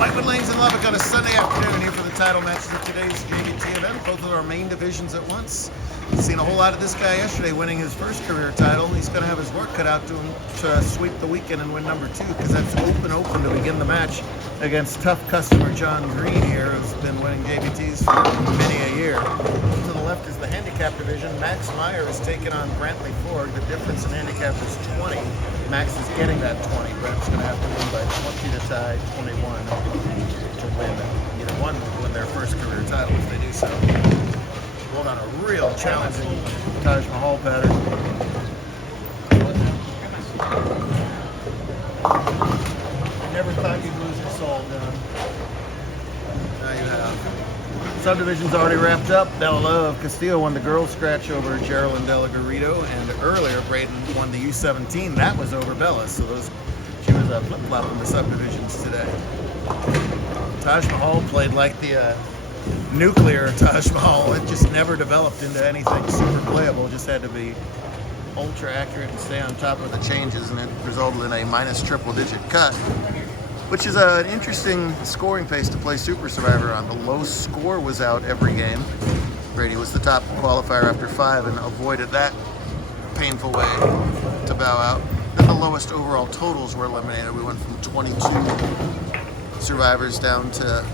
Whitewood Lanes in Lubbock on a Sunday afternoon here for the title matches of today's JBT event. Both of our main divisions at once. Seen a whole lot of this guy yesterday winning his first career title. He's going to have his work cut out to him to sweep the weekend and win number 2, because that's open to begin the match against tough customer John Green here, who's been winning JBTs for many a year. To the left is the handicap division. Max Meyer is taking on Brantley Ford. The difference in handicap is 20. Max is getting that 20. Brent's going to have to win by 20 to tie 21 to win. Either one will win their first career title if they do so. Hold on, a real challenging Taj Mahal pattern. I never thought you'd lose your soul, John. Now you have. Subdivision's already wrapped up. Bella Love Castillo won the girls scratch over Geraldine Della Garrido, and earlier Braden won the U17. That was over Bella, so she was flip-flopping the subdivisions today. Taj Mahal played like the nuclear Taj Mahal. It just never developed into anything super playable. It just had to be ultra accurate and stay on top of the changes, and it resulted in a minus triple-digit cut, which is an interesting scoring pace to play Super Survivor on. The low score was out every game. Brady was the top qualifier after 5 and avoided that painful way to bow out. Then the lowest overall totals were eliminated. We went from 22 survivors down to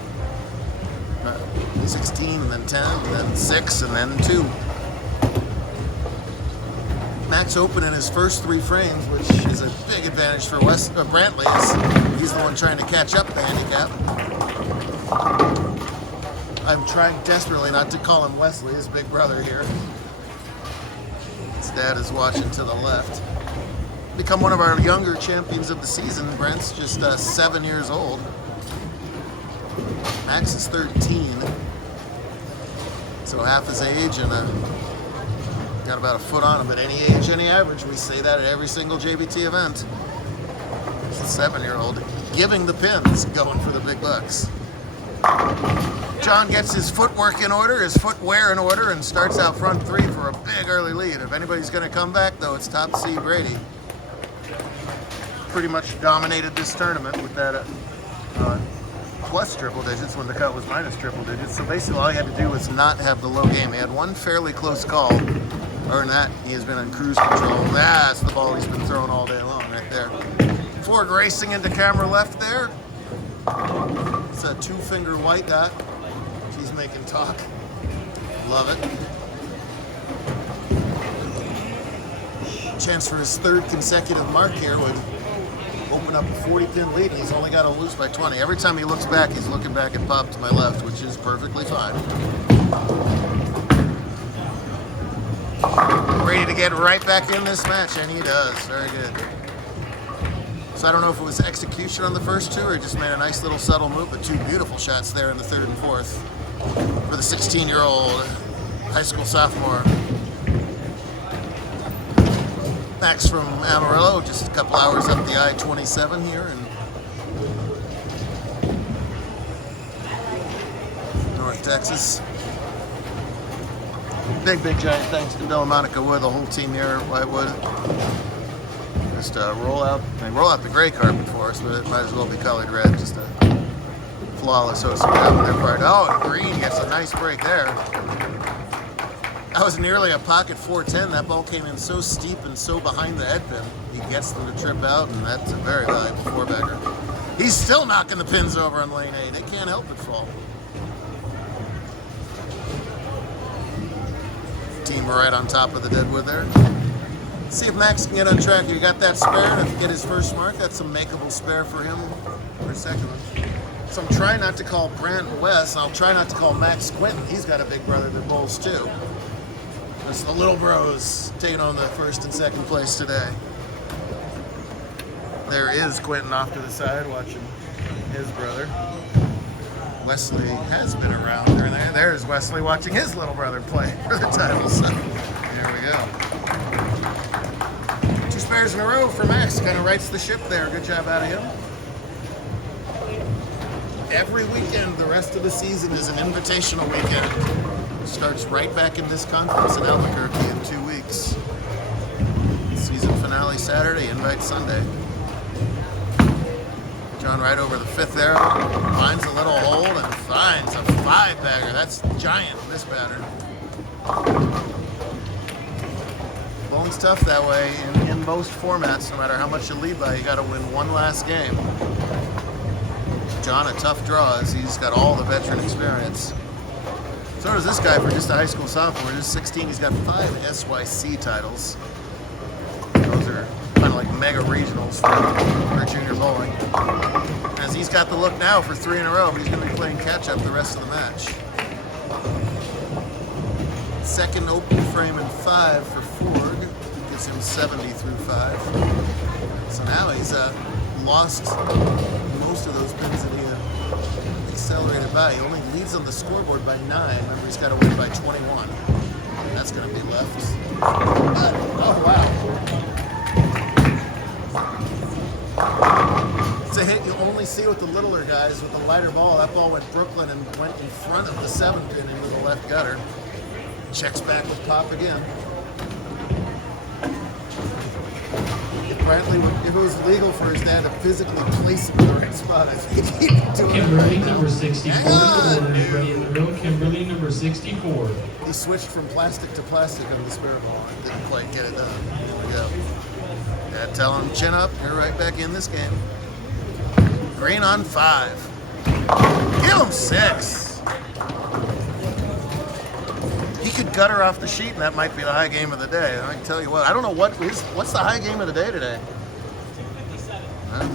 16, and then 10, and then 6, and then 2. Max opened in his first 3 frames, which is a big advantage for Brantley, as he's the one trying to catch up the handicap. I'm trying desperately not to call him Wesley, his big brother here. His dad is watching to the left. Become one of our younger champions of the season. Brent's just 7 years old. Max is 13, so half his age, and got about a foot on him. But any age, any average, we say that at every single JBT event. He's a 7-year-old giving the pins, going for the big bucks. John gets his footwork in order, his footwear in order, and starts out front 3 for a big early lead. If anybody's going to come back, though, it's top seed Brady. Pretty much dominated this tournament with that plus triple digits when the cut was minus triple digits. So basically all he had to do was not have the low game. He had one fairly close call. Other than that, he has been on cruise control. That's the ball he's been throwing all day long right there. Ford racing into camera left there. It's a 2-finger white dot. She's making talk. Love it. Chance for his 3rd consecutive mark here would open up a 40-pin lead. He's only got to lose by 20. Every time he looks back, he's looking back at Pop to my left, which is perfectly fine. Ready to get right back in this match, and he does. Very good. So I don't know if it was execution on the first 2 or he just made a nice little subtle move, but 2 beautiful shots there in the 3rd and 4th for the 16-year-old high school sophomore. Max from Amarillo, just a couple hours up the I-27 here in North Texas. Big giant thanks to Bill and Monica Wood, the whole team here at Whitewood. Just roll out the gray carpet for us, but it might as well be colored red. Just a flawless hosting job on their part. Oh, and Green gets a nice break there. That was nearly a pocket 410. That ball came in so steep and so behind the head pin. He gets them to trip out, and that's a very valuable 4-bagger. He's still knocking the pins over on lane 8. They can't help but fall. Team right on top of the deadwood there. Let's see if Max can get on track. You got that spare, and if you get his first mark, that's a makeable spare for him for a second one. So I'm trying not to call Brant Wes, and I'll try not to call Max Quentin. He's got a big brother that bowls too. It's the little bros taking on the 1st and 2nd place today. There is Quentin off to the side watching his brother. Wesley has been around there. There's Wesley watching his little brother play for the title. So there we go. 2 spares in a row for Max. Kind of rights the ship there. Good job out of him. Every weekend, the rest of the season is an invitational weekend. Starts right back in this conference in Albuquerque in 2 weeks. Season finale Saturday, invite Sunday. John right over the 5th arrow, finds a little hold and finds a 5-bagger. That's giant in this pattern. Bowling's tough that way in most formats. No matter how much you lead by, you got to win one last game. John, a tough draw as he's got all the veteran experience. So does this guy for just a high school sophomore. He's 16. He's got 5 SYC titles. Those are kind of like mega regionals for junior bowling. As he's got the look now for 3 in a row, but he's going to be playing catch-up the rest of the match. Second open frame and 5 for Ford. Gives him 70 through 5. So now he's lost most of those pins that he accelerated by. He only leads on the scoreboard by 9. Remember, he's got to win by 21. That's going to be left. But, oh, wow. It's a hit you only see with the littler guys with the lighter ball. That ball went Brooklyn and went in front of the 7 pin into the left gutter. Checks back with pop again. Brantley, if it was legal for his dad to physically place him in the right spot, I think he'd be doing Kimberly, it right number 64. Hang on, Is ready in the row. Kimberly, number 64. He switched from plastic to plastic on the spare ball and didn't quite get it done. Here we go. Dad tell him, chin up, you're right back in this game. Green on 5. Give him 6. He could gutter off the sheet, and that might be the high game of the day. I can tell you what. I don't know what's the high game of the day today. Well,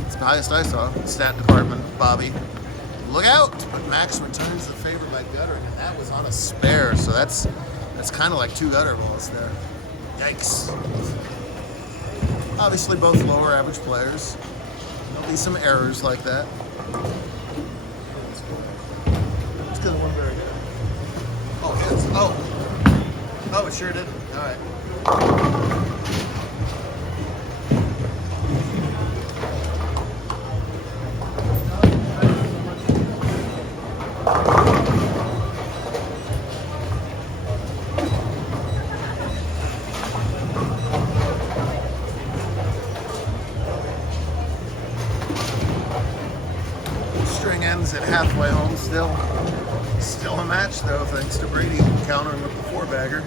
it's the highest I saw. Stat department, Bobby. Look out! But Max returns the favor by guttering, and that was on a spare. So that's kind of like 2 gutter balls there. Yikes! Obviously, both lower average players. There'll be some errors like that. It's good one very good. Oh, yes. Oh, it sure did. All right. String ends at halfway home still. Still a match, though, thanks to Brady countering with the 4-bagger.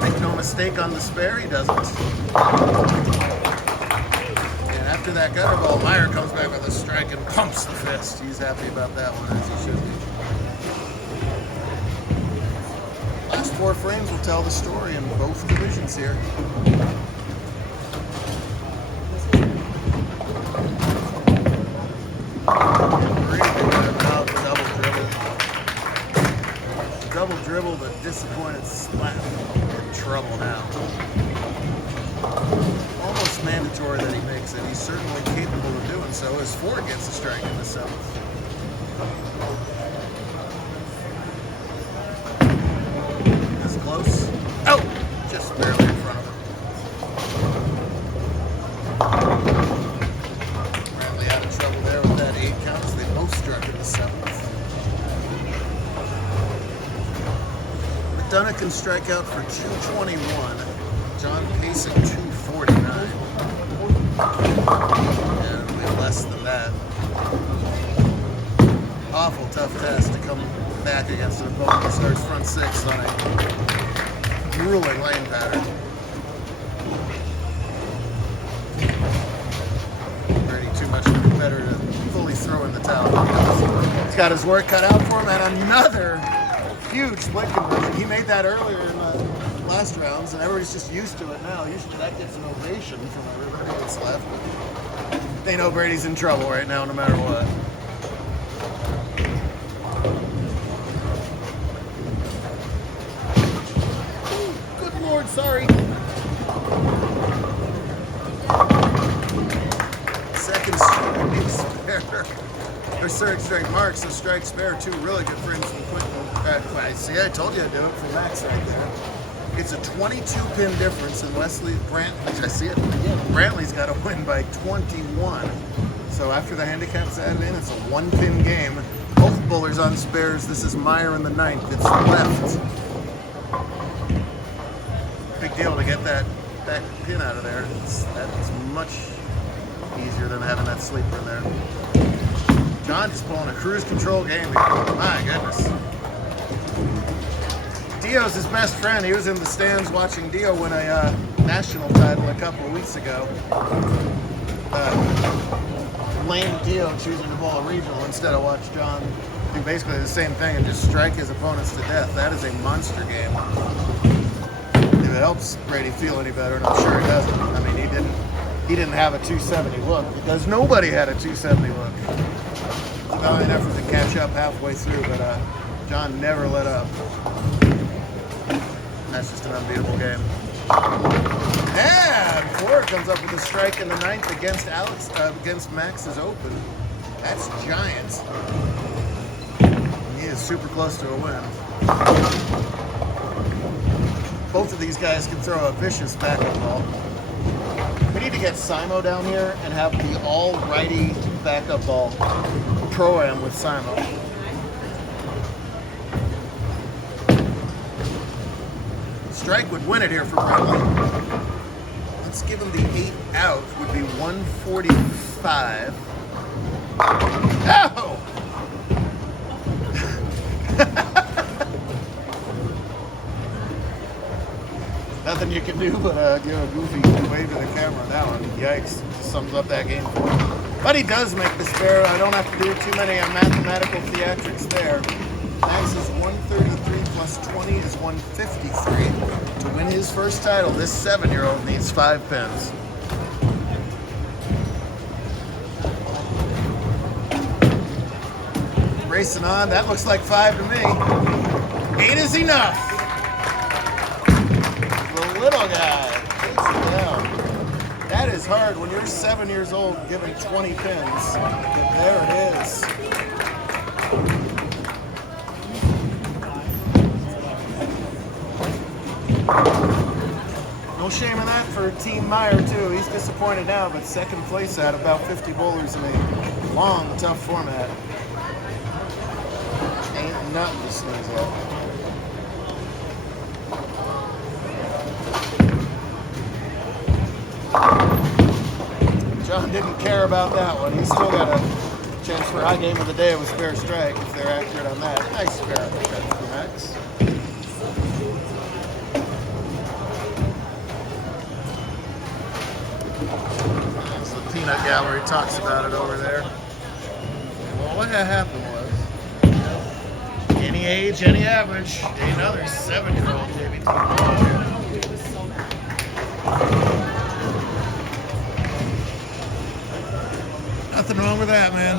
Make no mistake on the spare, he doesn't. And after that gutter ball, Meyer comes back with a strike and pumps the fist. He's happy about that one, as he should be. Last 4 frames will tell the story in both divisions here. Double dribble, but disappointed slap. In trouble now. Almost mandatory that he makes it. He's certainly capable of doing so as Ford gets a strike in the 7th. This is close. Oh! Just barely in front of him. Brantley out of trouble there with that 8 counts. They both struck in the 7th. Dunna can strike out for 221. John pacing 249. And way less than that. Awful tough test to come back against an opponent that starts front 6 on a grueling lane pattern. Brady too much better to fully throw in the towel. He's got his work cut out for him, and another huge split conversion. He made that earlier in the last rounds, and everybody's just used to it now. Usually that gets an ovation from everybody that's left. They know Brady's in trouble right now, no matter what. Ooh, good Lord, sorry. Second spare. Or third straight mark, so strike spare, 2 really good frames from Quinton. See, I told you I'd do it for Max right there. It's a 22-pin difference, and Brantley, I see it again. Brantley's got to win by 21. So after the handicap's added in, it's a 1-pin game. Both bowlers on spares. This is Meyer in the 9th. It's left. Big deal to get that back pin out of there. That is much easier than having that sleeper in there. John just pulling a cruise control game here. My goodness. Dio's his best friend. He was in the stands watching Dio win a national title a couple of weeks ago. Lame Dio choosing to bowl a regional instead of watch John do basically the same thing and just strike his opponents to death. That is a monster game. If it helps Brady feel any better, and I'm sure it doesn't. I mean, he didn't have a 270 look because nobody had a 270 look. It's a valiant effort to catch up halfway through, but John never let up. That's just an unbeatable game. And Ford comes up with a strike in the ninth against Max's Open. That's giant. He is super close to a win. Both of these guys can throw a vicious backup ball. We need to get Simo down here and have the all-righty backup ball pro-am with Simo. Strike would win it here for Bradley. Let's give him the 8 out, would be 145. Oh! Nothing you can do but give a goofy wave to the camera on that one. Yikes. Just sums up that game for him. But he does make the spare. I don't have to do too many mathematical theatrics there. Max is 133 plus 20 is 153. To win his first title, this 7-year-old needs 5 pins. Racing on. That looks like 5 to me. 8 is enough. Little guy takes it down. That is hard when you're 7 years old giving 20 pins. But there it is. No shame in that for Team Meyer too. He's disappointed now, but second place at about 50 bowlers in a long, tough format. Ain't nothing to sneeze at. John didn't care about that one. He's still got a chance for high game of the day with spare strike if they're accurate on that. Nice spare uppercut for Max. As the peanut gallery talks about it over there. Well, what had happened was any age, any average, another 7-year-old JBT. Nothing wrong with that, man.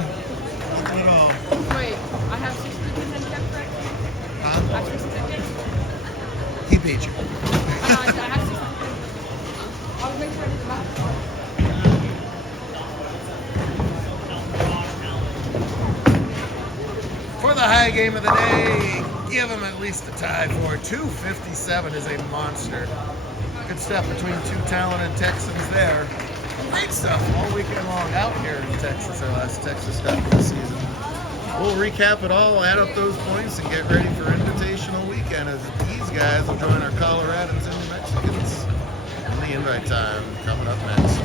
Nothing at all. Wait, I have 60% kept right? Huh? I have 60%. He beat you. I have 60%. I'll make sure I do the math. For the high game of the day, give him at least a tie for it. 257 is a monster. Good stuff between two talented Texans there. Great stuff all weekend long out here in Texas, our last Texas stop of the season. We'll recap it all, add up those points, and get ready for Invitational Weekend as these guys will join our Coloradans and New Mexicans in the invite time coming up next.